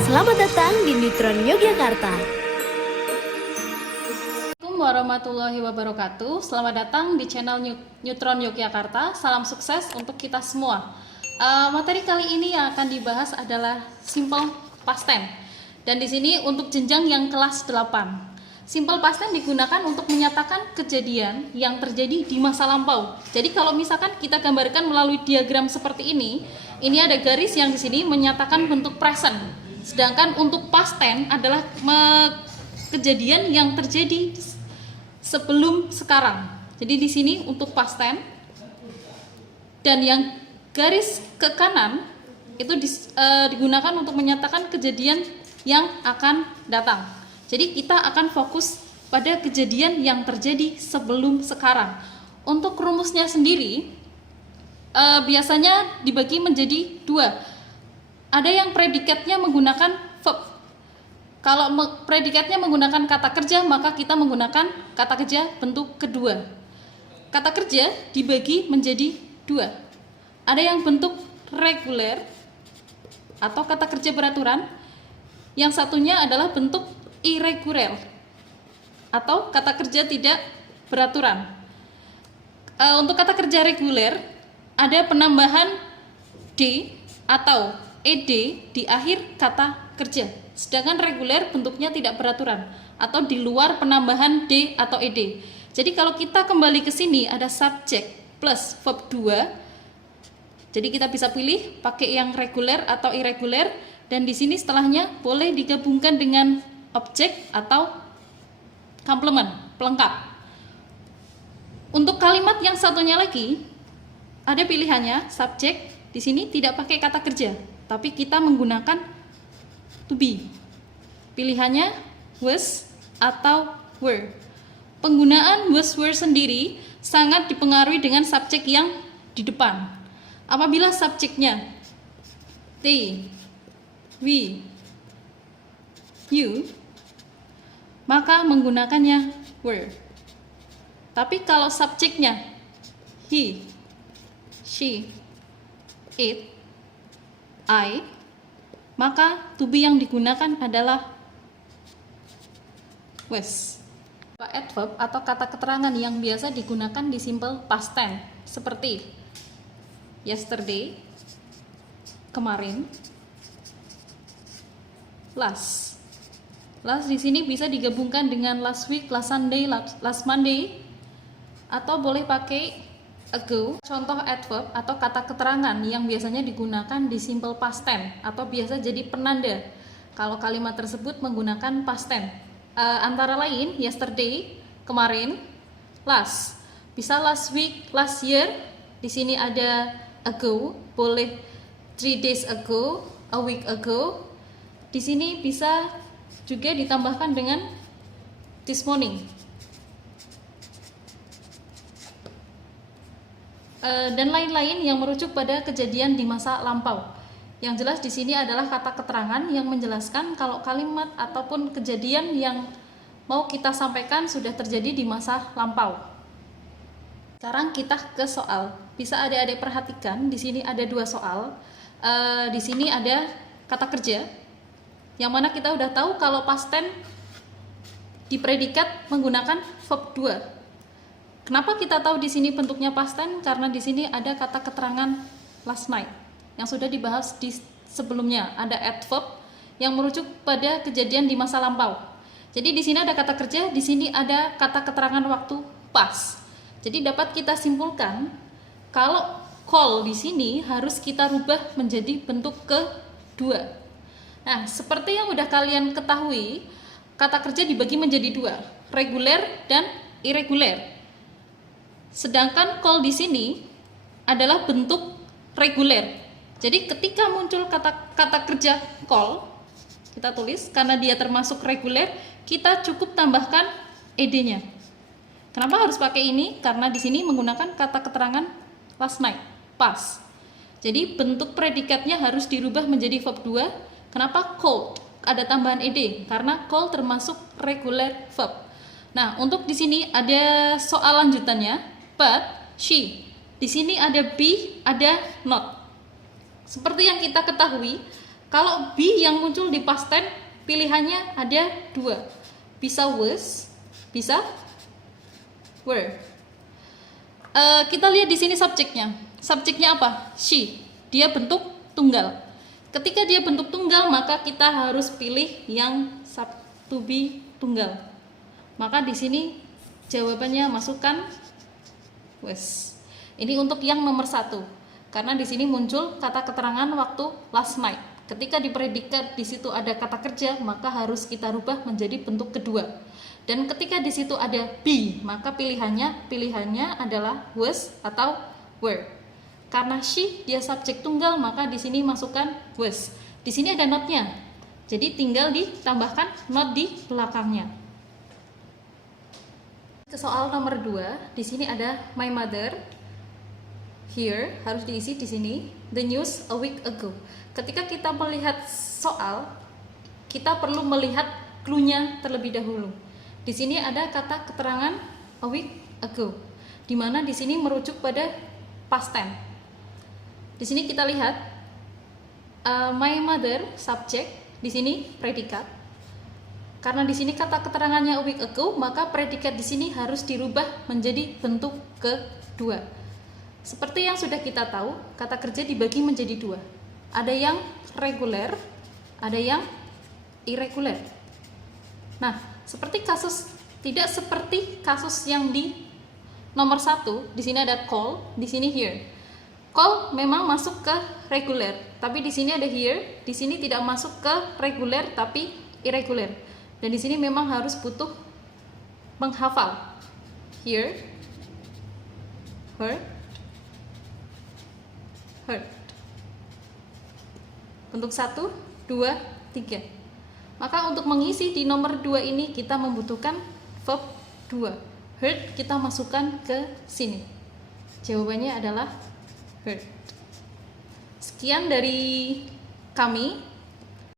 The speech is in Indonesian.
Selamat datang di Neutron Yogyakarta. Assalamualaikum warahmatullahi wabarakatuh. Selamat datang di channel Neutron Yogyakarta. Salam sukses untuk kita semua. Materi kali ini yang akan dibahas adalah simple past tense. Dan di sini untuk jenjang yang kelas 8. Simple past tense digunakan untuk menyatakan kejadian yang terjadi di masa lampau. Jadi kalau misalkan kita gambarkan melalui diagram seperti ini ada garis yang di sini menyatakan bentuk present. Sedangkan untuk past tense adalah kejadian yang terjadi sebelum sekarang. Jadi di sini untuk past tense, dan yang garis ke kanan itu digunakan untuk menyatakan kejadian yang akan datang. Jadi kita akan fokus pada kejadian yang terjadi sebelum sekarang. Untuk rumusnya sendiri biasanya dibagi menjadi dua. Ada yang predikatnya menggunakan verb. Kalau predikatnya menggunakan kata kerja, maka kita menggunakan kata kerja bentuk kedua. Kata kerja dibagi menjadi dua. Ada yang bentuk reguler atau kata kerja beraturan. Yang satunya adalah bentuk irregular atau kata kerja tidak beraturan. Untuk kata kerja reguler ada penambahan d atau ed di akhir kata kerja. Sedangkan reguler bentuknya tidak beraturan atau di luar penambahan d atau ed. Jadi kalau kita kembali ke sini ada subject plus verb 2. Jadi kita bisa pilih pakai yang reguler atau irregular, dan di sini setelahnya boleh digabungkan dengan objek atau complement, pelengkap. Untuk kalimat yang satunya lagi ada pilihannya subject, di sini tidak pakai kata kerja, tapi kita menggunakan to be. Pilihannya was atau were. Penggunaan was were sendiri sangat dipengaruhi dengan subjek yang di depan. Apabila subjeknya they, we, you, maka menggunakannya were. Tapi kalau subjeknya he, she, it, I, maka to be yang digunakan adalah was. Adverb atau kata keterangan yang biasa digunakan di simple past tense seperti yesterday, kemarin, last. Last di sini bisa digabungkan dengan last week, last Sunday, last Monday, atau boleh pakai ago. Contoh adverb atau kata keterangan yang biasanya digunakan di simple past tense atau biasa jadi penanda kalau kalimat tersebut menggunakan past tense. Antara lain yesterday, kemarin, last. Bisa last week, last year. Di sini ada ago, boleh 3 days ago, a week ago. Di sini bisa juga ditambahkan dengan this morning. Dan lain-lain yang merujuk pada kejadian di masa lampau. Yang jelas di sini adalah kata keterangan yang menjelaskan kalau kalimat ataupun kejadian yang mau kita sampaikan sudah terjadi di masa lampau. Sekarang kita ke soal. Bisa adik-adik perhatikan di sini ada dua soal. Di sini ada kata kerja, yang mana kita udah tahu kalau past tense di predikat menggunakan verb 2. Kenapa kita tahu di sini bentuknya past tense? Karena di sini ada kata keterangan last night yang sudah dibahas di sebelumnya. Ada adverb yang merujuk pada kejadian di masa lampau. Jadi di sini ada kata kerja, di sini ada kata keterangan waktu past. Jadi dapat kita simpulkan kalau call di sini harus kita rubah menjadi bentuk kedua. Nah, seperti yang udah kalian ketahui, kata kerja dibagi menjadi dua, reguler dan irregular. Sedangkan call di sini adalah bentuk reguler. Jadi ketika muncul kata kerja call, kita tulis karena dia termasuk reguler, kita cukup tambahkan ed-nya. Kenapa harus pakai ini? Karena di sini menggunakan kata keterangan last night, past. Jadi bentuk predikatnya harus dirubah menjadi verb 2. Kenapa called? Ada tambahan ed karena call termasuk regular verb. Nah, untuk di sini ada soal lanjutannya. But she. Di sini ada be, ada not. Seperti yang kita ketahui, kalau be yang muncul di past tense pilihannya ada dua, bisa was, bisa were. Kita lihat di sini subjeknya. Subjeknya apa? She. Dia bentuk tunggal. Ketika dia bentuk tunggal, maka kita harus pilih yang sub to be tunggal. Maka di sini jawabannya masukkan was. Ini untuk yang nomor 1. Karena di sini muncul kata keterangan waktu last night. Ketika di predikat di situ ada kata kerja, maka harus kita rubah menjadi bentuk kedua. Dan ketika di situ ada be, maka pilihannya adalah was atau were. Karena she dia subjek tunggal, maka di sini masukkan was. Di sini ada not-nya. Jadi tinggal ditambahkan not di belakangnya. Ke soal nomor 2, di sini ada my mother. Here harus diisi di sini the news a week ago. Ketika kita melihat soal, kita perlu melihat clue-nya terlebih dahulu. Di sini ada kata keterangan a week ago, di mana di sini merujuk pada past tense. Di sini kita lihat my mother subjek, di sini predikat. Karena di sini kata keterangannya a week ago, maka predikat di sini harus dirubah menjadi bentuk kedua. Seperti yang sudah kita tahu, kata kerja dibagi menjadi dua. Ada yang reguler, ada yang irregular. Nah, tidak seperti kasus yang di nomor 1, di sini ada call, di sini here. Call memang masuk ke reguler, tapi di sini ada here, di sini tidak masuk ke reguler tapi irregular. Dan di sini memang harus butuh menghafal. Here, her, heard. Bentuk 1, 2, 3. Maka untuk mengisi di nomor 2 ini kita membutuhkan verb 2. Heard kita masukkan ke sini. Jawabannya adalah heard. Sekian dari kami.